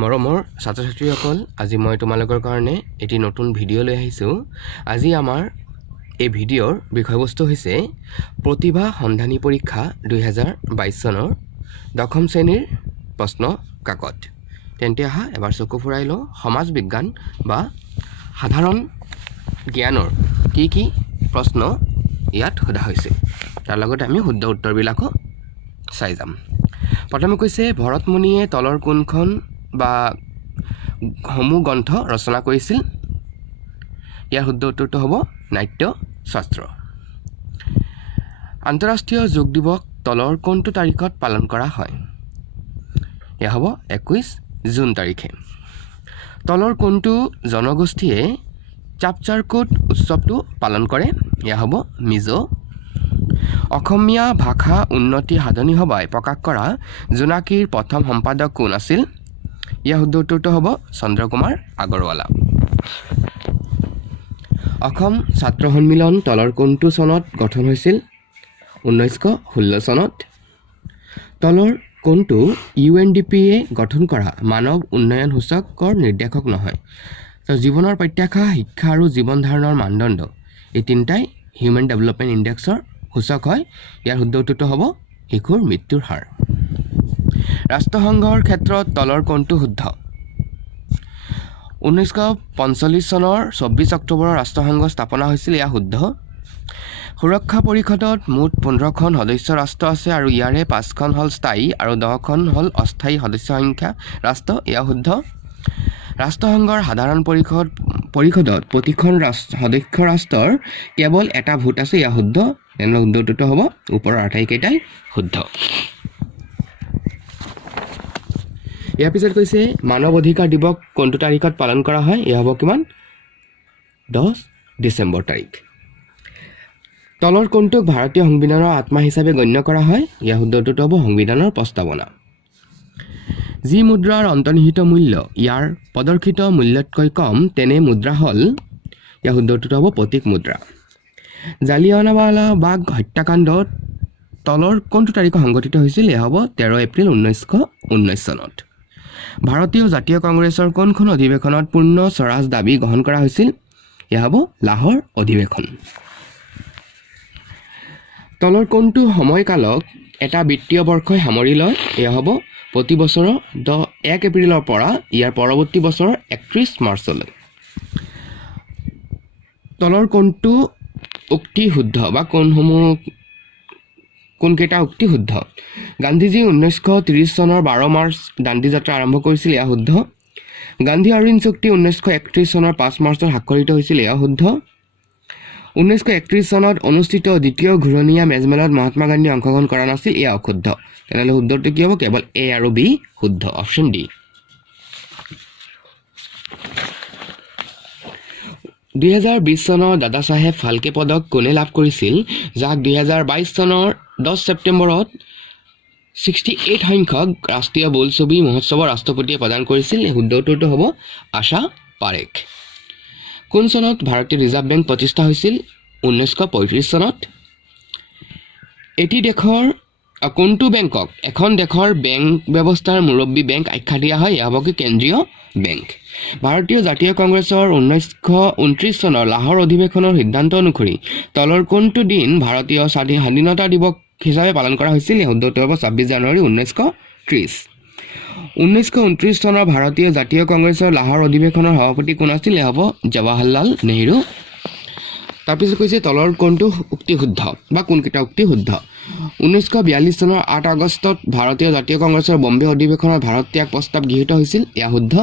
মৰমৰ ছাত্ৰ-ছাত্ৰীসকল আজি মই তোমালোকৰ কাৰণে এটি নতুন ভিডিঅ' লৈ আহিছোঁ। আজি আমাৰ এই ভিডিঅ'ৰ বিষয়বস্তু হৈছে প্ৰতিভা সন্ধানী পৰীক্ষা 2022 চনৰ দশম শ্ৰেণীৰ প্ৰশ্ন কাকত। তেন্তে আহা এবাৰ চকু ফুৰাই লওঁ সমাজ বিজ্ঞান বা সাধাৰণ জ্ঞানৰ কি প্ৰশ্ন ইয়াত সোধা হৈছে, তাৰ লগতে আমি শুদ্ধ উত্তৰবিলাকো চাই যাম। প্ৰথমে কৈছে ভৰতমুনিয়ে তলৰ কোনখন বা সমূহ গ্ৰন্থ ৰচনা কৰিছিল? ইয়াৰ শুদ্ধ উত্তৰটো হ'ব নাট্য শাস্ত্ৰ। আন্তঃৰাষ্ট্ৰীয় যোগ দিৱস তলৰ কোনটো তাৰিখত পালন কৰা হয়? এয়া হ'ব 21 জুন তাৰিখে। তলৰ কোনটো জনগোষ্ঠীয়ে চাপচাৰকুট উৎসৱটো পালন কৰে? এয়া হ'ব মিজো। অসমীয়া ভাষা উন্নতি সাধনী সভাই প্ৰকাশ কৰা জোনাকীৰ প্ৰথম সম্পাদক কোন আছিল? ইয়াৰ শুদ্ধ উত্তৰটো হ'ব চন্দ্ৰকুমাৰ আগৰৱালা। অসম ছাত্ৰ সন্মিলন তলৰ কোনটো চনত গঠন হৈছিল? 1916 চনত। তলৰ কোনটো UNDP-য়ে গঠন কৰা মানৱ উন্নয়ন সূচকৰ নিৰ্দেশক নহয়? জীৱনৰ প্ৰত্যাশা, শিক্ষা আৰু জীৱন ধাৰণৰ মানদণ্ড এই তিনিটাই হিউমেন ডেভেলপমেণ্ট ইণ্ডেক্সৰ সূচক হয়। ইয়াৰ শুদ্ধ উত্তৰটো হ'ব শিশুৰ মৃত্যুৰ হাৰ। ৰাষ্ট্ৰসংঘৰ ক্ষেত্ৰত তলৰ কোনটো শুদ্ধ? 1945 চনৰ 24 অক্টোবৰৰ ৰাষ্ট্ৰসংঘ স্থাপনা হৈছিল, এয়া শুদ্ধ। সুৰক্ষা পৰিষদত মুঠ 15খন সদস্য ৰাষ্ট্ৰ আছে আৰু ইয়াৰে 5খন হ'ল স্থায়ী আৰু 10খন হ'ল অস্থায়ী সদস্য সংখ্যা ৰাষ্ট্ৰ, এয়া শুদ্ধ। ৰাষ্ট্ৰসংঘৰ সাধাৰণ পৰিষদত প্ৰতিখন সদস্য ৰাষ্ট্ৰৰ কেৱল এটা ভোট আছে, এয়া শুদ্ধ। তেনে শুদ্ধ উত্তৰটো হ'ব ওপৰৰ আটাইকেইটাই শুদ্ধ। ইয়াৰ পিছত কৈছে মানৱ অধিকাৰ দিৱস কোনটো তাৰিখত পালন কৰা হয়? এয়া হ'ব কিমান? 10 ডিচেম্বৰ তাৰিখ। তলৰ কোনটোক ভাৰতীয় সংবিধানৰ আত্মা হিচাপে গণ্য কৰা হয়? ইয়াৰ শুদ্ধ উত্তৰটো হ'ব সংবিধানৰ প্ৰস্তাৱনা। যি মুদ্ৰাৰ অন্তৰ্নিহিত মূল্য ইয়াৰ প্ৰদৰ্শিত মূল্যতকৈ কম তেনে মুদ্ৰা হ'ল? ইয়াৰ শুদ্ধ উত্তৰটো হ'ব প্ৰতীক মুদ্ৰা। জালিয়ানৱালা বাগ হত্যাকাণ্ডত তলৰ কোনটো তাৰিখত সংঘটিত হৈছিল? এয়া হ'ব 13 এপ্ৰিল 1919 চনত। ভাৰতীয় জাতীয় কংগ্ৰেছৰ কোনখন অধিৱেশনত পূৰ্ণ স্বৰাজ দাবী গ্ৰহণ কৰা হৈছিল? এয়া হ'ব লাহোৰ অধিৱেশন। তলৰ কোনটো সময়কালক এটা বিত্তীয় বৰ্ষই সামৰি লয়? এয়া হ'ব প্ৰতি বছৰৰ 1 এপ্ৰিলৰ পৰা ইয়াৰ পৰৱৰ্তী বছৰৰ 31 মাৰ্চলৈ। তলৰ কোনটো উক্তি শুদ্ধ বা কোনকেইটা উক্তি শুদ্ধ? গান্ধীজী 1930 চনৰ 12 মাৰ্চ দাণ্ডী যাত্ৰা আৰম্ভ কৰিছিল, এয়া শুদ্ধ। গান্ধী অহিংস চুক্তি 1931 চনৰ 5 মাৰ্চত স্বাক্ষৰিত হৈছিল, এয়া শুদ্ধ। 1931 চনত অনুষ্ঠিত দ্বিতীয় ঘূৰণীয়া মেজমেলত মহাত্মা গান্ধী অংশগ্ৰহণ কৰা নাছিল, এয়া অশুদ্ধ। তেনেহ'লে শুদ্ধটো কি হ'ব? কেৱল A আৰু B শুদ্ধ, অপশ্যন ডি। 2020 চনৰ দাদা চাহেব ফাল্কে পদক কোনে লাভ কৰিছিল, যাক 2022 চনৰ 10 ছেপ্টেম্বৰত 68 সংখ্যক ৰাষ্ট্ৰীয় বোলছবি মহোৎসৱৰ ৰাষ্ট্ৰপতিয়ে প্ৰদান কৰিছিল? শুদ্ধ উত্তৰটো হ'ব আশা পাৰেখ। কোন চনত ভাৰতীয় ৰিজাৰ্ভ বেংক প্ৰতিষ্ঠা হৈছিল? 1935 চনত। এটি দেশৰ কোনটো বেংকক এখন দেশৰ বেংক ব্যৱস্থাৰ মুৰব্বী বেংক আখ্যা দিয়া হয়? এয়া হ'ব কি কেন্দ্ৰীয় বেংক। ভাৰতীয় জাতীয় কংগ্ৰেছৰ 1929 চনৰ লাহোৰ অধিৱেশনৰ সিদ্ধান্ত অনুসৰি তলৰ কোনটো দিন ভাৰতীয় স্বাধীনতা দিৱস হিচাপে পালন কৰা হৈছিল? শুদ্ধ উত্তৰ হ'ব 26 জানুৱাৰী 1930। 1929 চনৰ ভাৰতীয় জাতীয় কংগ্ৰেছৰ লাহোৰ অধিৱেশনৰ সভাপতি কোন আছিল? এয়া হ'ব জৱাহৰলাল নেহৰু। তাৰপিছত কৈছে তলৰ কোনটো উক্তি শুদ্ধ বা কোনকেইটা উক্তি শুদ্ধ? 1942 চনৰ 8 আগষ্টত ভাৰতীয় জাতীয় কংগ্ৰেছৰ বম্বে অধিৱেশনত ভাৰত ত্যাগ প্ৰস্তাৱ গৃহীত হৈছিল, এয়া শুদ্ধ।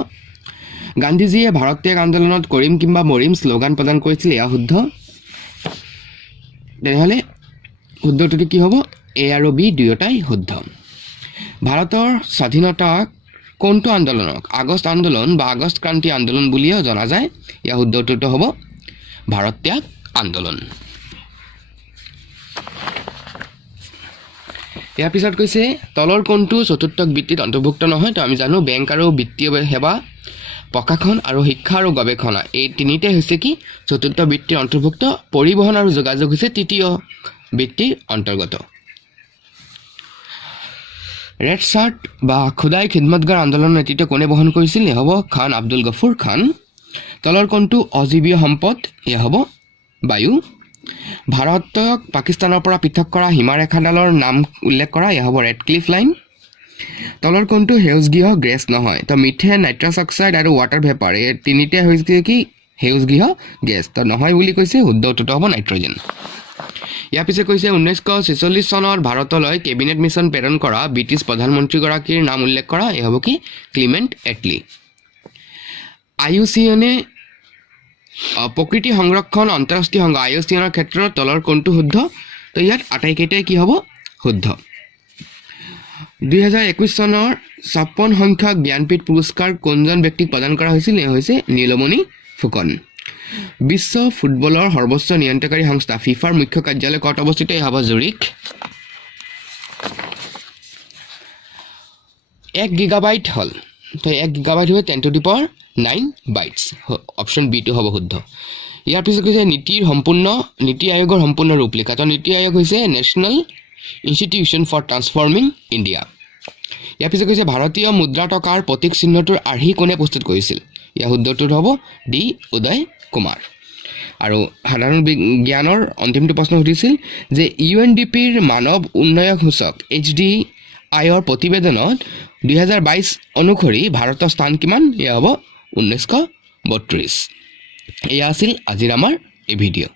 গান্ধীজীয়ে ভাৰত ত্যাগ আন্দোলনত কৰিম কিম্বা মৰিম শ্লোগান প্ৰদান কৰিছিল, এয়া শুদ্ধ। তেনেহ'লে শুদ্ধটো কি হ'ব? A আৰু B দুয়োটাই শুদ্ধ। ভাৰতৰ স্বাধীনতা কোনটো আন্দোলনক আগষ্ট আন্দোলন বা আগষ্ট ক্ৰান্তি আন্দোলন বুলিও জনা যায়? ইয়াৰ শুদ্ধ উত্তৰটো হ'ব ভাৰত ত্যাগ আন্দোলন। ইয়াৰ পিছত কৈছে তলৰ কোনটো চতুৰ্থ বৃত্তিত অন্তৰ্ভুক্ত নহয়? তো আমি জানো বেংক আৰু বিত্তীয় সেৱা, প্ৰশাসন আৰু শিক্ষা আৰু গৱেষণা এই তিনিটাই হৈছে কি চতুৰ্থ বৃত্তিৰ অন্তৰ্ভুক্ত। পৰিবহণ আৰু যোগাযোগ হৈছে তৃতীয় বৃত্তিৰ অন্তৰ্গত। ৰেড চাৰ্ট বা খুদাই খিদমতগাৰ আন্দোলনৰ নেতৃত্ব কোনে বহন কৰিছিল? এয়া হ'ব খান আব্দুল গফুৰ খান। তলৰ কোনটো অজীৱীয় সম্পদ? এয়া হ'ব বায়ু। ভাৰতক পাকিস্তানৰ পৰা পৃথক কৰা সীমাৰেখাডালৰ নাম উল্লেখ কৰা। এয়া হ'ব ৰেড ক্লিফ লাইন। তলৰ কোনটো সেউজগৃহ গেছ নহয়? তো মিথেন, নাইট্ৰাছ অক্সাইড আৰু ৱাটাৰ ভেপাৰ, এই তিনিটা হৈছে কি সেউজগৃহ গেছ। তো নহয় বুলি কৈছে, শুদ্ধ উত্তৰটো হ'ব নাইট্ৰজেন। ইয়াৰ পিছত কৈছে 1946 চনত ভাৰতলৈ কেবিনেট মিছন প্ৰেৰণ কৰা ব্ৰিটিছ প্ৰধানমন্ত্ৰীগৰাকীৰ নাম উল্লেখ কৰা। এয়া হ'ব কি ক্লিমেণ্ট এটলি। IUCN প্ৰকৃতি সংৰক্ষণ আন্তঃৰাষ্ট্ৰীয় সংঘ IUCNৰ ক্ষেত্ৰত তলৰ কোনটো শুদ্ধ? তো ইয়াত আটাইকেইটাই কি হ'ব? শুদ্ধ। 2021 চনৰ 56 সংখ্যক জ্ঞানপীঠ পুৰস্কাৰ কোনজন ব্যক্তিক প্ৰদান কৰা হৈছিল? এয়া হৈছে নীলমণি ফুকন। বিশ্ব ফুটবলৰ সৰ্বোচ্চ নিয়ন্ত্ৰণকাৰী সংস্থা ফিফাৰ মুখ্য কাৰ্যালয় ক'ত অৱস্থিত? এয়া হ'ব জুৰিক। 1 গিগাবাইট হ'ল, তো 1 গিগাবাইট হ'ব 10 to the power 9 বাইটছ। অপশ্যন বিটো হ'ব শুদ্ধ। ইয়াৰ পিছত কৈছে নীতি আয়োগৰ সম্পূৰ্ণ ৰূপ লিখা। তো নীতি আয়োগ হৈছে national institution for transforming India. ইয়াৰ পিছত কৈছে ভাৰতীয় মুদ্ৰা টকাৰ প্ৰতীক চিহ্নটোৰ আৰ্হি কোনে প্ৰস্তুত কৰিছিল? ইয়াৰ শুদ্ধটো হ'ব ডি উদয় কুমাৰ। আৰু সাধাৰণ জ্ঞানৰ অন্তিমটো প্ৰশ্ন সুধিছিল যে UNDPৰ মানৱ উন্নয়ন সূচক HDIৰ প্ৰতিবেদনত 2022 অনুসৰি ভাৰতৰ স্থান কিমান? এয়া হ'ব 1932। এয়া আছিল আজিৰ আমাৰ এই ভিডিঅ'।